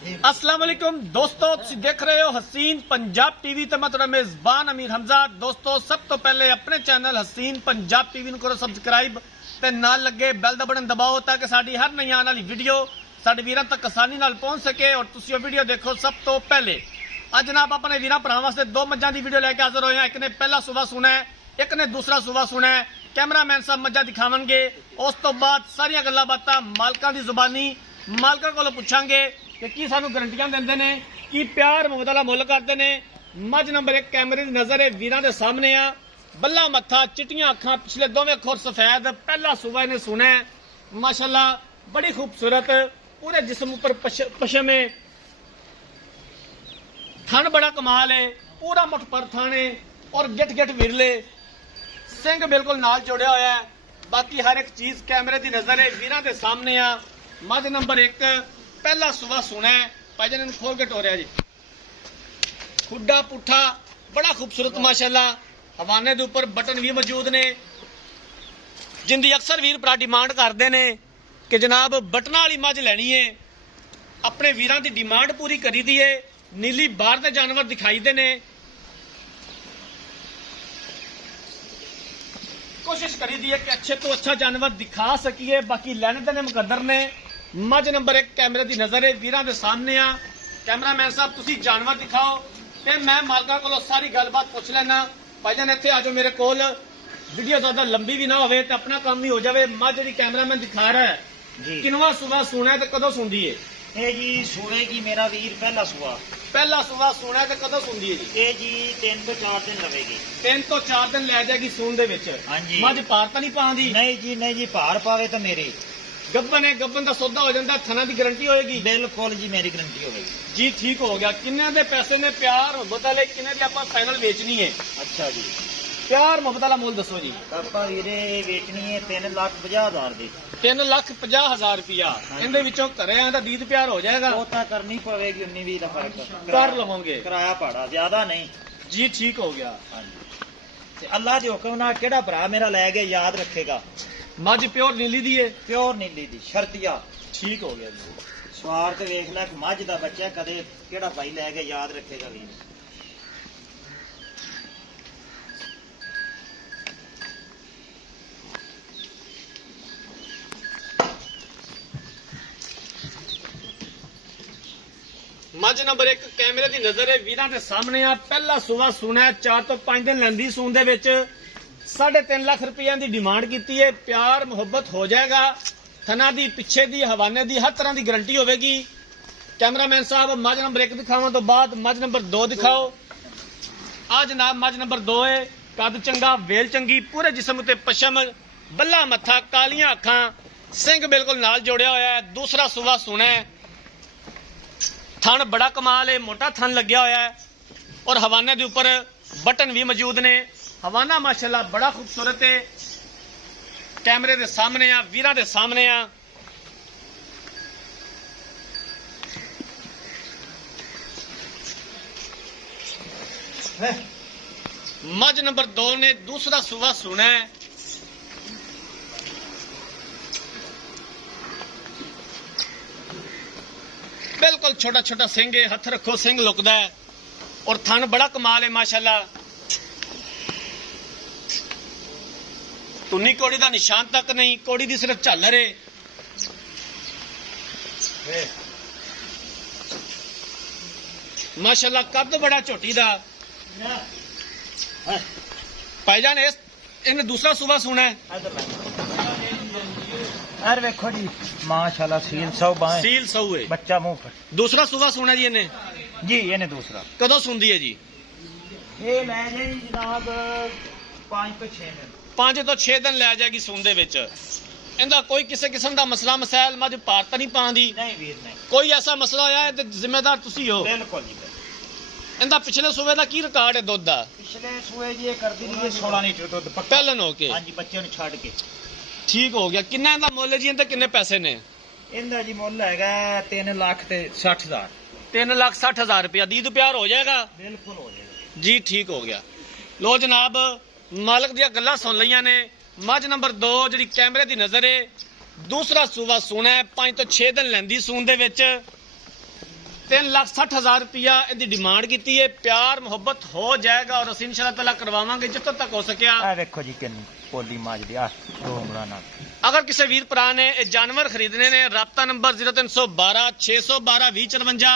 अस्सलाम वालेकुम दोस्तों, तुसी देख रहे हो हसीन पंजाब टीवी ते मैं तुहाडा मेजबान अमीर हमजा। दोस्तों, सब तो पहले अपने चैनल हसीन पंजाब टीवी करो सबसक्राइब ते नाल लगे बैल दा बटन दबाओ ताकि साडी हर नई आने वाली वीडियो साडे वीरां तक आसानी नाल पहुंच सके और तुसी वो वीडियो देखो सब तो पहले। अज जनाब अपने वीरां भरावां वास्ते दो मज्जां दी वीडियो लेके हाजिर होए हैं। एक ने पहला सुबह सुना है, एक ने दूसरा सुबह सुना है। कैमरामैन साहब मज्जां दिखावणगे, उस तो बाद सारियां गल्लां बातां मालकां दी जुबानी मालकां कोलों पुछांगे कि की सानू गारंटियां देंदे ने, की प्यार मुहब्बत वाला मुल करदे ने। मज नंबर 1 कैमरे दी नजर है वीरां दे सामने आ। बल्ला मत्था, चिट्टियां अखां, पिछले दोवें खुर सफेद। पहला सुबह ने सुना है माशाअल्लाह, बड़ी खूबसूरत, पूरे जिस्म ऊपर पशम है, थन बड़ा कमाल है, पूरा मुठ पर थन है और गिट गिट विरले, सिंह बिल्कुल नाल जोड़िया होया है। बाकी हर एक चीज कैमरे दी नजर है वीरां दे सामने आ। मज नंबर 1 पहला सुबह सुना है, भाईजान खोल के टोरिया जी, खुड्डा पुठा बड़ा खूबसूरत माशाअल्लाह। हवाने दे ऊपर बटन भी मौजूद ने, जिंदी अक्सर वीर भरा डिमांड करते ने कि जनाब बटना वाली मझ लैनी है। अपने वीरां दी डिमांड पूरी करी दी है। नीली बाहर दे जानवर दिखाई दे ने, कोशिश करी दी है कि अच्छे तो अच्छा जानवर दिखा सकिए। बाकी लैने देने मुकद्दर ने। मज नंबर 1 कैमरे की नजर है वीरां दे सामने आ। कैमरामैन साहब तुसी जानवर दिखाओ ते मैं मालकां कोलों सारी गलबात पुछ लेना। भाईजान इत्थे आ जाओ मेरे कोल, वीडियो ज्यादा लंबी भी ना होवे ते अपना काम भी हो जावे। मज जी कैमरामैन दिखा रहा है, किनवा सुबह सुना है ते कदों सुनदी है? ये जी सूबे की मेरा वीर पहला सुबह सुना है ते कदों सुनदी है जी? ये जी 3 तो 4 दिन लगेगी। 3 तो 4 दिन लै जाएगी सून दे विच। हाँ जी। मज पार तां नहीं पांदी? नहीं जी पार पावे तो मेरी गब्बन है, गब्बन का सौदा हो जाता, थना की गारंटी होगी? बिल्कुल जी, मेरी गारंटी होगी जी। ठीक हो गया। किन्ने दे पैसे ने प्यार मुहब्बत वाले, किन्ने दी आपां फाइनल बेचनी है? अच्छा जी, प्यार मुहब्बत वाला मुल दसो जी। ਆਪਾਂ ਵੀਰੇ ਵੇਚਣੀ ਹੈ 3,50,000 ਦੀ। 3,50,000 रुपया। इनदे विचों घरे आया तां दीद प्यार हो जाएगा? ਉਹ ਤਾਂ ਕਰਨੀ ਪਵੇਗੀ 19-20 ਦਾ ਫਰਕ कर लवोगे? ਕਿਰਾਇਆ ਭਾੜਾ ਜ਼ਿਆਦਾ ਨਹੀਂ जी। ठीक हो गया। ਹਾਂਜੀ, ਤੇ ਅੱਲਾਹ ਦੇ ਹੁਕਮ ਨਾਲ ਕਿਹੜਾ ਭਰਾ ਮੇਰਾ ਲੈ ਗਿਆ ਯਾਦ ਰੱਖੇਗਾ। मज प्योर नीली दी है? ਪਿਓਰ ਨੀਲੀ ਦੀ ਸ਼ਰਤੀਆ। ठीक हो गया जी। ਸਵਾਰ ਤੇ ਵੇਖ ਲੈ, ਮੱਝ ਦਾ ਬੱਚਾ ਕਦੇ ਕਿਹੜਾ ਭਾਈ ਲੈ ਕੇ ਯਾਦ ਰੱਖੇਗਾ ਵੀਰ। मज नंबर 1 कैमरे की नजर है वीरां दे सामने आ। पहला सुबह सुना है, 4 तो 5 दिन लैंदी सून दे विच 3.5 लाख रुपया की डिमांड की है। प्यार मुहब्बत हो जाएगा। थना दी, पिछे दी, हवाने दी हर तरह की गारंटी होगी। कैमरामैन साहब मज नंबर 1 दिखाने तो बाद मज नंबर 2 दिखाओ। आ जनाब मज नंबर 2 है, कद चंगा, वेल चंगी, पूरे जिस्म ते पशम, बल्ला मत्था, कालियां अखां, सिंह बिल्कुल नाल जोड़िया होया है। दूसरा सुबह सुना है, थन बड़ा कमाल है, मोटा थन लग्या होया है और हवाने के ऊपर बटन भी मौजूद ने। हवाना माशाल्लाह बड़ा खूबसूरत है। कैमरे के सामने आ, वीरां दे सामने आ। मज नंबर 2 ने दूसरा सुबह सुना है। बिल्कुल छोटा छोटा सिंह है, हथ रखो सिंह लुकदा है और थन बड़ा कमाल है माशाल्लाह। तुन्नी कोड़ी का निशान तक नहीं, कोड़ी की सिर्फ झालर है। माशाल्लाह कद बड़ा झोटी का। भाईजान इन्हें दूसरा सुबह सुना है। अरे वेखो जी माशाल्लाह, सील सौ बाएं, सील सौ है, बच्चा मुंह पर। दूसरा सुबह सुना जी इन्हें? जी इन्हें दूसरा कदों सुनदी है जी? ये लै जाएगी जनाब 5 तो 6 दिन। 5 तो 6 दिन लै जाएगी सून दे विच। इंदा कोई किसी किस्म का मसला मसैल मज पार तो नहीं पांदी? नहीं वीर नहीं, कोई ऐसा मसला होया है तो जिम्मेदार तुसी हो? बिल्कुल जी। इंदा पिछले सूबे का की रिकॉर्ड है दुध का? पिछले सूए जी कर दी 16 लीटर दुध पहलन हो के। हाँ जी, बच्चे छड़ के। ठीक हो गया। किन्ना इंदा मुल है जी? इंदे किन्ने पैसे ने? इंदा जी मुल हैगा 3,60,000। 3,60,000 रुपया। दीद प्यार हो जाएगा? बिल्कुल हो जाएगा जी। ठीक हो गया। लो जनाब मालक दी गल्लां सुन लियां ने। मज नंबर 2 जी कैमरे की नजर है, दूसरा सूबा सुना है, 5 तो 6 दिन लैंदी सून दे विच। 3,60,000 रुपया इहदी डिमांड की है। प्यार मुहब्बत हो जाएगा और असीं इंशाअल्लाह ताला करवावांगे जितों तक हो सकिया। ਆ ਵੇਖੋ ਜੀ ਕਿੰਨੀ ਪੋਲੀ ਮੱਝ ਦੀ ਆ ਦੋ ਉਂਗਲਾਂ ਨਾਲ। अगर किसी वीर भरा ने ये जानवर खरीदने ने राबता नंबर 0312 612 2054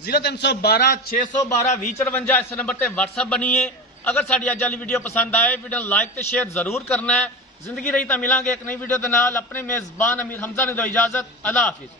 0312 612 2054 इस नंबर ते व्हाट्सएप बनिए। अगर साडी अज वाली वीडियो पसंद आए वीडियो लाइक ते शेयर जरूर करना है। जिंदगी रही तो मिलांगे एक नई वीडियो के नाल। अपने मेजबान अमीर हमजा ने दो इजाजत। अल्लाह हाफिज।